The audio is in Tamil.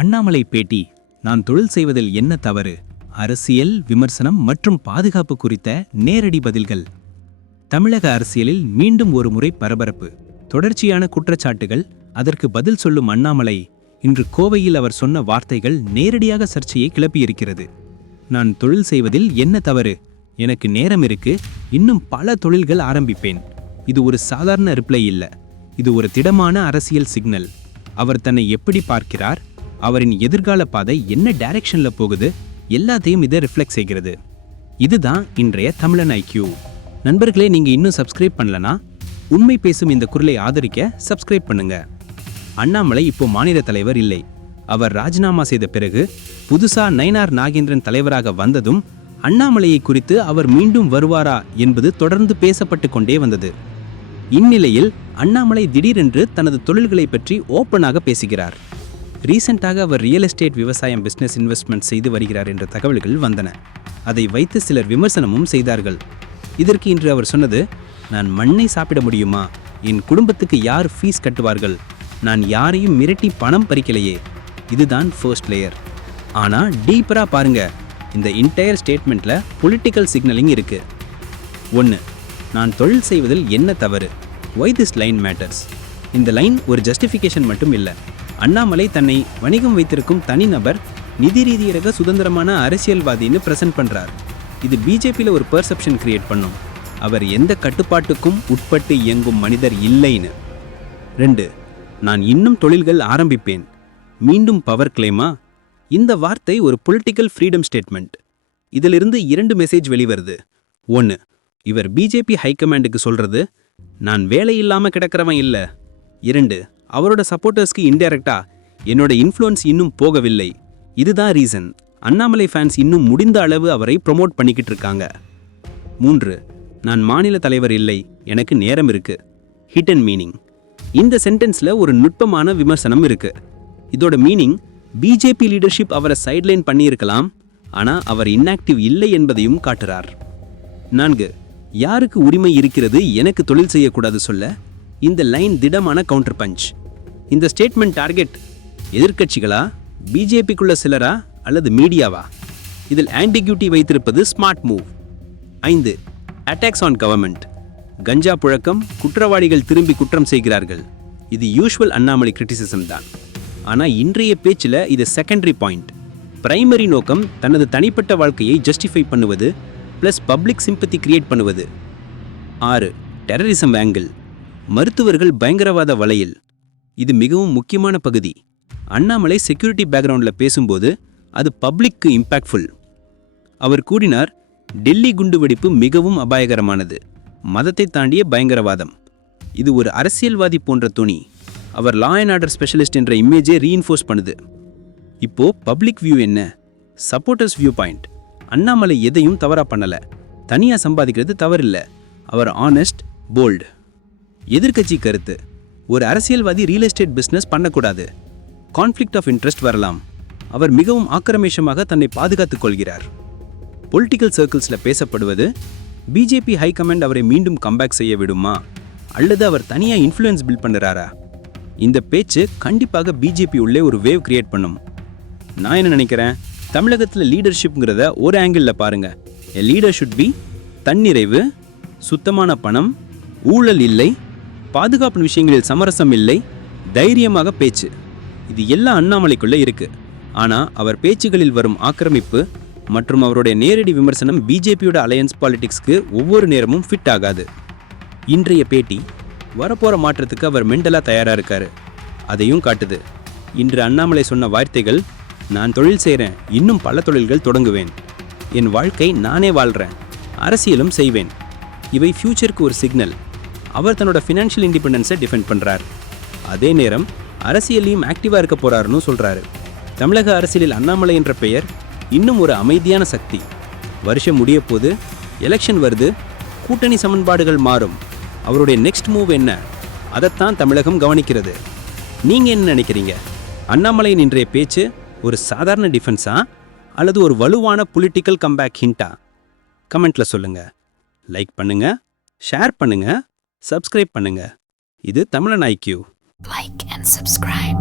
அண்ணாமலை பேட்டி. நான் தொழில் செய்வதில் என்ன தவறு? அரசியல் விமர்சனம் மற்றும் பாதுகாப்பு குறித்த நேரடி பதில்கள். தமிழக அரசியலில் மீண்டும் ஒரு முறை பரபரப்பு. தொடர்ச்சியான குற்றச்சாட்டுகள், அதற்கு பதில் சொல்லும் அண்ணாமலை. இன்று கோவையில் அவர் சொன்ன வார்த்தைகள் நேரடியாக சர்ச்சையை கிளப்பியிருக்கிறது. நான் தொழில் செய்வதில் என்ன தவறு? எனக்கு நேரம் இருக்கு, இன்னும் பல தொழில்கள் ஆரம்பிப்பேன். இது ஒரு சாதாரண ரிப்ளை இல்ல, இது ஒரு திடமான அரசியல் சிக்னல். அவர் தன்னை எப்படி பார்க்கிறார், அவரின் எதிர்கால பாதை என்ன டைரக்ஷன்ல போகுது, எல்லாத்தையும் இதை ரிஃப்ளெக்ட் செய்கிறது. இதுதான் இன்றைய தமிழன் ஐக்யூ. நண்பர்களே, நீங்க இன்னும் சப்ஸ்கிரைப் பண்ணலனா உண்மை பேசும் இந்த குரலை ஆதரிக்க சப்ஸ்கிரைப் பண்ணுங்க. அண்ணாமலை இப்போ மாநில தலைவர் இல்லை. அவர் ராஜினாமா செய்த பிறகு புதுசா நயினார் நாகேந்திரன் தலைவராக வந்ததும் அண்ணாமலையை குறித்து அவர் மீண்டும் வருவாரா என்பது தொடர்ந்து பேசப்பட்டு கொண்டே வந்தது. இந்நிலையில் அண்ணாமலை திடீரென்று தனது தொழில்களை பற்றி ஓப்பனாக பேசுகிறார். ரீசெண்டாக அவர் ரியல் எஸ்டேட் விவசாயம் பிஸ்னஸ் இன்வெஸ்ட்மெண்ட் செய்து வருகிறார் என்ற தகவல்கள் வந்தன. அதை வைத்து சிலர் விமர்சனமும் செய்தார்கள். இதற்கு இன்று அவர் சொன்னது, நான் மண்ணை சாப்பிட முடியுமா? என் குடும்பத்துக்கு யார் ஃபீஸ் கட்டுவார்கள்? நான் யாரையும் மிரட்டி பணம் பறிக்கலையே. இதுதான் ஃபர்ஸ்ட் லேயர். ஆனால் டீப்பரா பாருங்க, இந்த இன்டையர் ஸ்டேட்மெண்ட்ல பொலிட்டிக்கல் சிக்னலிங் இருக்கு. 1. நான் தொழில் செய்வதில் என்ன தவறு? Why this line matters? இந்த லைன் ஒரு ஜஸ்டிஃபிகேஷன் மட்டும் இல்லை. அண்ணாமலை தன்னை வணிகம் வைத்திருக்கும் தனிநபர், நிதி ரீதியாக சுதந்திரமான அரசியல்வாதின்னு பிரசன்ட் பண்றார். இது பிஜேபியில் ஒரு பெர்செப்ஷன் கிரியேட் பண்ணும், அவர் எந்த கட்டுப்பாட்டுக்கும் உட்பட்டு இயங்கும் மனிதர் இல்லைன்னு. 2. நான் இன்னும் தொழில்கள் ஆரம்பிப்பேன். மீண்டும் பவர் கிளைமா? இந்த வார்த்தை ஒரு பொலிட்டிக்கல் ஃப்ரீடம் ஸ்டேட்மெண்ட். இதிலிருந்து 2 மெசேஜ் வெளிவருது. 1. இவர் பிஜேபி ஹைகமாண்டுக்கு சொல்றது, நான் வேலை இல்லாம கிடக்கிறவன் இல்ல. 2. அவரோட சப்போர்ட்டர்ஸ்க்கு இன்டைரக்டா, என்னோட இன்ஃப்ளூயன்ஸ் இன்னும் போகவில்லை. இதுதான் ரீசன் அண்ணாமலை ஃபேன்ஸ் இன்னும் முடிந்த அளவு அவரை ப்ரொமோட் பண்ணிக்கிட்டு இருக்காங்க. 3. நான் மாநில தலைவர் இல்லை, எனக்கு நேரம் இருக்கு. Hidden meaning. இந்த சென்டென்ஸ்ல ஒரு நுட்பமான விமர்சனம் இருக்கு. இதோட மீனிங், பிஜேபி லீடர்ஷிப் அவரை சைட்லைன் பண்ணியிருக்கலாம், ஆனா அவர் இன்ஆக்டிவ் இல்லை என்பதையும் காட்டுறார். 4. யாருக்கு உரிமை இருக்கிறது எனக்கு தொழில் செய்யக்கூடாது சொல்ல? இந்த லைன் திடமான கவுண்டர் பஞ்ச். இந்த ஸ்டேட்மெண்ட் டார்கெட் எதிர்க்கட்சிகளா, பிஜேபிக்குள்ள சிலரா அல்லது மீடியாவா? இதில் ஆம்பிகியூட்டி வைத்திருப்பது smart move. 5. Attacks on government. கஞ்சா புழக்கம், குற்றவாளிகள் திரும்பி குற்றம் செய்கிறார்கள். இது யூஷுவல் அண்ணாமலை கிரிட்டிசிசம் தான். ஆனால் இன்றைய பேச்சில் இது செகண்டரி பாயிண்ட். பிரைமரி நோக்கம் தனது தனிப்பட்ட வாழ்க்கையை ஜஸ்டிஃபை பண்ணுவது ப்ளஸ் பப்ளிக் சிம்பத்தி கிரியேட் பண்ணுவது. 6. Terrorism angle. மருத்துவர்கள் பயங்கரவாத வலையில். இது மிகவும் முக்கியமான பகுதி. அண்ணாமலை செக்யூரிட்டி பேக்ரவுண்டில் பேசும்போது அது பப்ளிக்கு இம்பேக்ட்ஃபுல். அவர் கூறினார், டெல்லி குண்டுவெடிப்பு மிகவும் அபாயகரமானது, மதத்தை தாண்டிய பயங்கரவாதம். இது ஒரு அரசியல்வாதி போன்ற துணி. அவர் லா அண்ட் ஆர்டர் ஸ்பெஷலிஸ்ட் என்ற இமேஜை ரீஇன்ஃபோர்ஸ் பண்ணுது. இப்போ பப்ளிக் வியூ என்ன? Supporters view point. அண்ணாமலை எதையும் தவறா பண்ணல, தனியா சம்பாதிக்கிறது தவறில்ல. அவர் ஆனஸ்ட், போல்டு. எதிர்க்கட்சி கருத்து, ஒரு அரசியல்வாதி ரியல் எஸ்டேட் பிஸ்னஸ் பண்ணக்கூடாது, கான்ஃப்ளிக்ட் ஆஃப் இன்ட்ரெஸ்ட் வரலாம். அவர் மிகவும் ஆக்கிரமிஷமாக தன்னை பாதுகாத்துக் கொள்கிறார். பொலிட்டிக்கல் சர்க்கிள்ஸில் பேசப்படுவது, பிஜேபி ஹைகமாண்ட் அவரை மீண்டும் கம்பேக் செய்ய விடுமா அல்லது அவர் தனியாக இன்ஃப்ளூயன்ஸ் பில்ட் பண்ணுறாரா? இந்த பேச்சு கண்டிப்பாக பிஜேபி உள்ளே ஒரு வேவ் கிரியேட் பண்ணும். நான் என்ன நினைக்கிறேன், தமிழகத்தில் லீடர்ஷிப்ங்கிறத ஒரு ஆங்கிளில் பாருங்க. எ லீடர் ஷுட் பி தன்னிறைவு, சுத்தமான பணம், ஊழல் இல்லை, பாதுகாப்பு விஷயங்களில் சமரசம் இல்லை, தைரியமாக பேச்சு. இது எல்லாம் அண்ணாமலைக்குள்ளே இருக்கு. ஆனால் அவர் பேச்சுகளில் வரும் ஆக்கிரமிப்பு மற்றும் அவருடைய நேரடி விமர்சனம் பிஜேபியோட அலையன்ஸ் பாலிடிக்ஸ்க்கு ஒவ்வொரு நேரமும் ஃபிட் ஆகாது. இன்றைய பேட்டி வரப்போகிற மாற்றத்துக்கு அவர் மென்டலாக தயாராக இருக்காரு, அதையும் காட்டுது. இன்று அண்ணாமலை சொன்ன வார்த்தைகள், நான் தொழில் செய்கிறேன், இன்னும் பல தொழில்கள் தொடங்குவேன், என் வாழ்க்கை நானே வாழ்கிறேன், அரசியலும் செய்வேன். இவை ஃபியூச்சருக்கு ஒரு சிக்னல். அவர் தன்னோட ஃபினான்ஷியல் இண்டிபெண்டன்ஸை டிஃபெண்ட் பண்ணுறார். அதே நேரம் அரசியலையும் ஆக்டிவாக இருக்க போகிறாருன்னு சொல்கிறாரு. தமிழக அரசியலில் அண்ணாமலை என்ற பெயர் இன்னும் ஒரு அமைதியான சக்தி. வருஷம் முடிய போது, எலெக்ஷன் வருது, கூட்டணி சமன்பாடுகள் மாறும். அவருடைய நெக்ஸ்ட் மூவ் என்ன? அதைத்தான் தமிழகம் கவனிக்கிறது. நீங்கள் என்ன நினைக்கிறீங்க? அண்ணாமலையின் இன்றைய பேச்சு ஒரு சாதாரண டிஃபென்ஸா அல்லது ஒரு வலுவான பொலிட்டிக்கல் கம்பேக் ஹிண்டா? கமெண்ட்டில் சொல்லுங்கள். லைக் பண்ணுங்கள், ஷேர் பண்ணுங்கள், சப்ஸ்கிரைப் பண்ணுங்கள். இது தமிழன் ஐக்யூ. Like and subscribe.